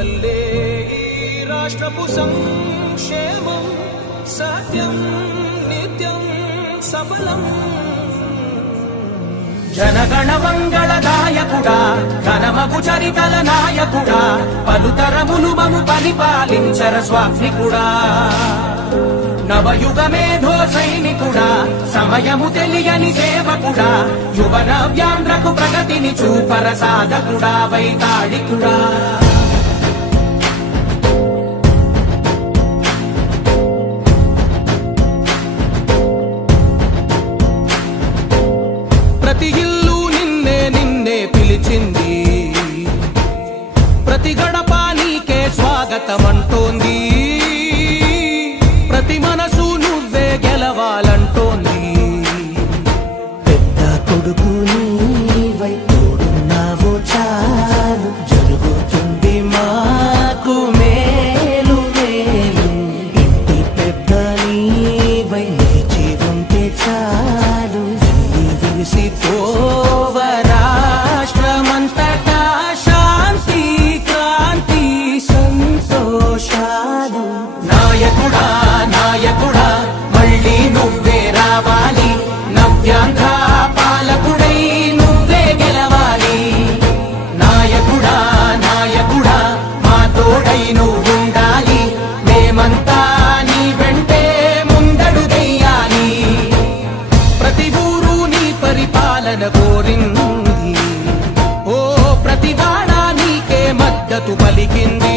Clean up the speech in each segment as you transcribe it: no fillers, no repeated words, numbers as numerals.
వల్లే ఈ రాష్ట్రపు సంక్షేమం సత్యం నిత్యం సఫలం. జనగణ మంగళదాయకుడా ఘనమగు చరితల నాయకుడా పలుతరములు మము పరిపాలించర స్వామికుడా. నవయుగ మేధో సైనికుడా సమయము తెలియని సేవకుడా యువన వ్యాంధ్రకు ప్రగతిని చూపర సాధకుడా వైతాళికుడా. ప్రతి ఇల్లు నిన్నే నిన్నే పిలిచింది, ప్రతి గడప నీకే స్వాగతమంటోంది, ప్రతి మనసు నువ్వే గెలవాలంటోంది. పెద్ద కొడుకు నీవై తోడున్నావో చాలు జరుగుతుంది మాకు మేలు మేలు. ఇంటి పెద్ద నీవై నిలిచి ఉంటే చాలు విరిసిపోవ రాష్ట్రమంతటా శాంతి క్రాంతి సంతోషాలు. నాయకుడా నాయకుడా మళ్ళీ నువ్వే రావాలి, నవ్యాంధ్ర పాలకుడై నువ్వే గెలవాలి. నాయకుడా నాయకుడా మా తోడై నువ్వుండాలి, మేమంతా నీ వెంటే ముందడుగెయ్యాలి. ప్రతి ఊరు నీ పరిపాలన కోరింది, ఓ ప్రతి వాడ నీకే మద్దతు పలికింది.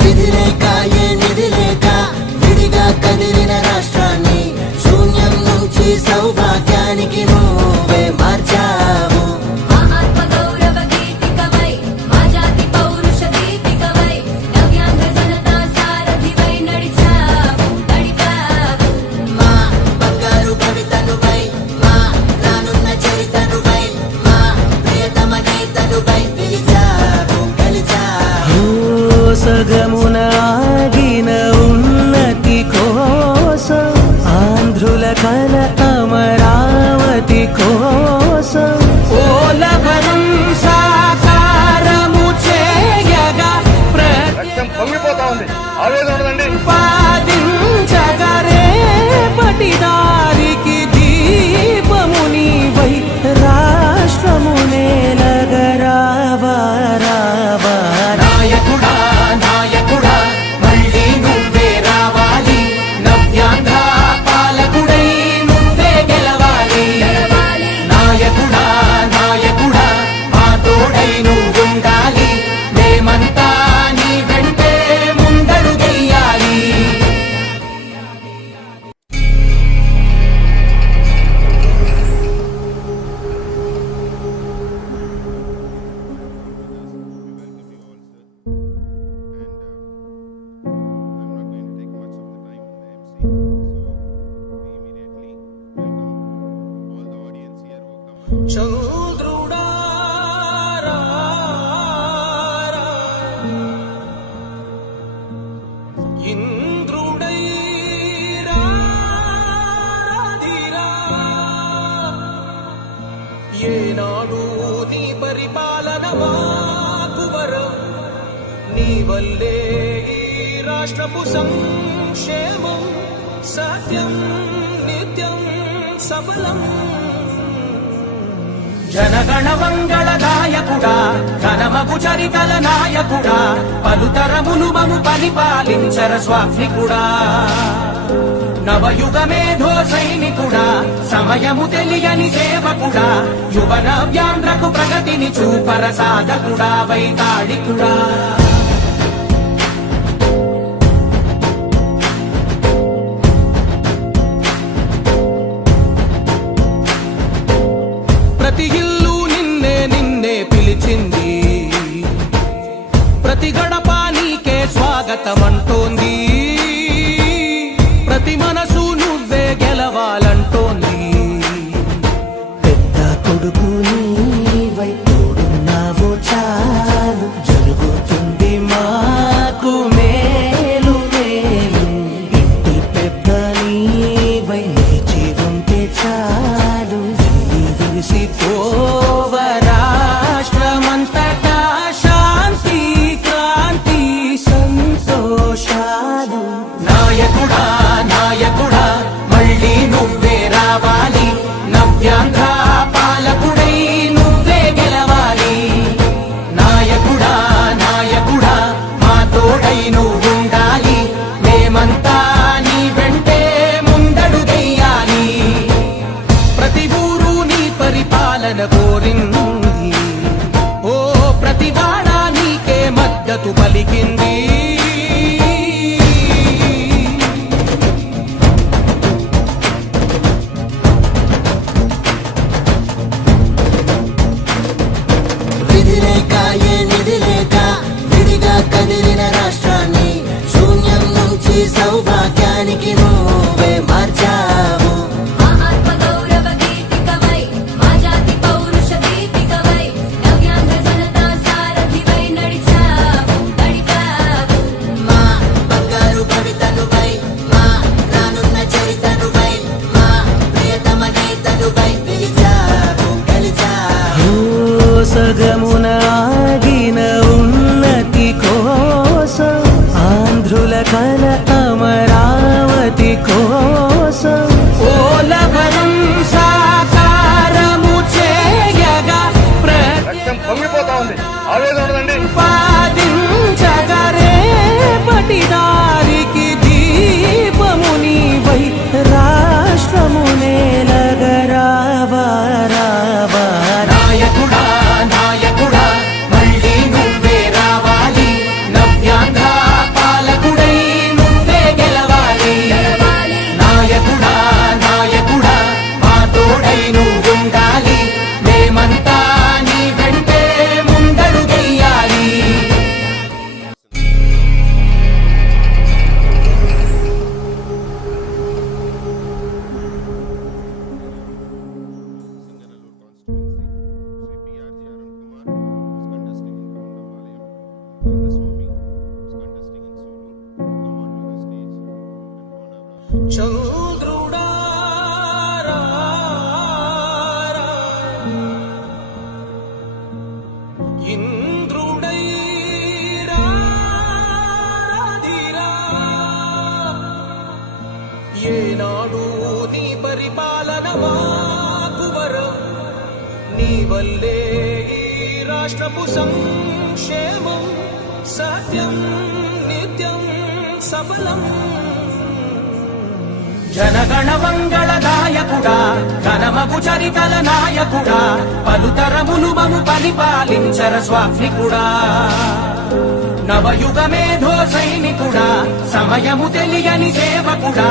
విధిలేక ఏ నిధిలేక విడిగా కదిలిన రాష్ట్రాన్ని శూన్యం నుంచి సౌభాగ్యానికి నువ్వే మార్చావు. మా ఆత్మ గౌరవ గీతికవై మా జాతి పౌరుష దీపికవై నవ్యాంధ్ర జనతా సారథివై నడిచావు నడిపావు. మా బంగారు భవితనువై మా రానున్న చరితనువై మా ప్రియతమ నేతనువై పిలిచావు గెలిచావు. సగమున ఆగిన ఉన్నతి కోసం ఆంధ్రుల కల అమరావతి కోసం ఓలవనం సాకారము చేయగా పొంగిపోతా ఉంది, ఆవేదన ఉండదండి. ప్రతిపాదించగరే పటిదారికి దీపము నీవై రాష్ట్రము నేలగరావా రావా. నాయకుడా నాయకుడా మళ్ళీ నువ్వే రావాలి, నవ్యాంధ్ర పాలకుడై నువ్వే గెలవాలి. నాయకుడా నాయకుడా మా తోడై నువ్వుండాలి, మేమంతా నీ వెంటే ముందడుగెయ్యాలి. చంద్రుడా రా రా, ఇంద్రుడై రాధిరా. ఏనాడు నీ పరిపాలన మాకు వరం, నీ వల్లే ఈ రాష్ట్రపు సంక్షేమం సత్యం నిత్యం సఫలం. జనగణ మంగళదాయకుడా ఘనమగు చరితల నాయకుడా పలుతరములు మము పరిపాలించర స్వామికుడా. నవయుగ మేధో సైనికుడా సమయము తెలియని సేవకుడా యువన వ్యాంధ్రకు ప్రగతిని చూపర సాధకుడా వైతాళికుడా. ప్రతి ఇల్లు నిన్నే నిన్నే పిలిచింది, ప్రతి గడప నీకే స్వాగతమంటోంది, ప్రతి మనసు నువ్వే గెలవాలంటోంది. పెద్ద కొడుకు నీవై తోడున్నావో చాలు జరుగుతుంది మాకు మేలు మేలు. ఇంటి పెద్ద మురిసిపోవ రాష్ట్రమంతటా శాంతి క్రాంతి సంతోషాలు. నాయకుడా నాయకుడా మళ్ళీ నువ్వే రావాలి, నవ్యాంధ్ర పాలకుడై నువ్వే గెలవాలి. నాయకుడా నాయకుడా మా తోడై నువ్వుండాలి, మేమంతా నీ వెంటే ముందడుగెయ్యాలి. ప్రతి ఊరు నీ పరిపాలన కోరింది, ఓ ప్రతి వాడ నీకే మద్దతు పలికింది. విధిలేక ఏ నిధిలేక విడిగా కదిలిన రాష్ట్రాన్ని శూన్యం నుంచి సౌభాగ్యానికి నువ్వే మార్చావు. మా ఆత్మగౌరవ గీతికవై మా జాతి పౌరుష దీపికవై నవ్యాంధ్ర జనతా సారథివై నడిచావు నడిపావు. మా బంగారు భవితనువై మా రానున్న చరితనువై మా ప్రియతమ నేతనువై పిలిచావు గెలిచావు. సగమున ఆగిన ఉన్నతి కోసం ఆంధ్రుల కల అమరావతి కోసం ఓలవరం సాకారము చేయగా రక్తం పొంగిపోతా ఉంది, ఆవేదన ఉండదండి. ప్రతిపాదించగరే పటిదారికి దీపము నీవై రాష్ట్రము నేలగరావా రావా. నాయకుడా నాయకుడా మళ్ళీ నువ్వే రావాలి, నవ్యాంధ్ర పాలకుడై నువ్వే గెలవాలి. నాయకుడా నాయకుడా మా తోడై నువ్వుండాలి, మేమంతా నీ వెంటే ముందడుగెయ్యాలి. చంద్రుడా రా రా, ఇంద్రుడై రాధిరా. ఏనాడు నీ పరిపాలన మాకు వరం, నీ వల్లే ఈ రాష్ట్రపు సంక్షేమం సత్యం నిత్యం సఫలం. జనగణ మంగళ నాయకుడా ఘనమగు చరితల నాయకుడా పలుతరములు మము పరిపాలించర స్వామికుడా. నవయుగ మేధో సైనికుడా సమయము తెలియని సేవకుడా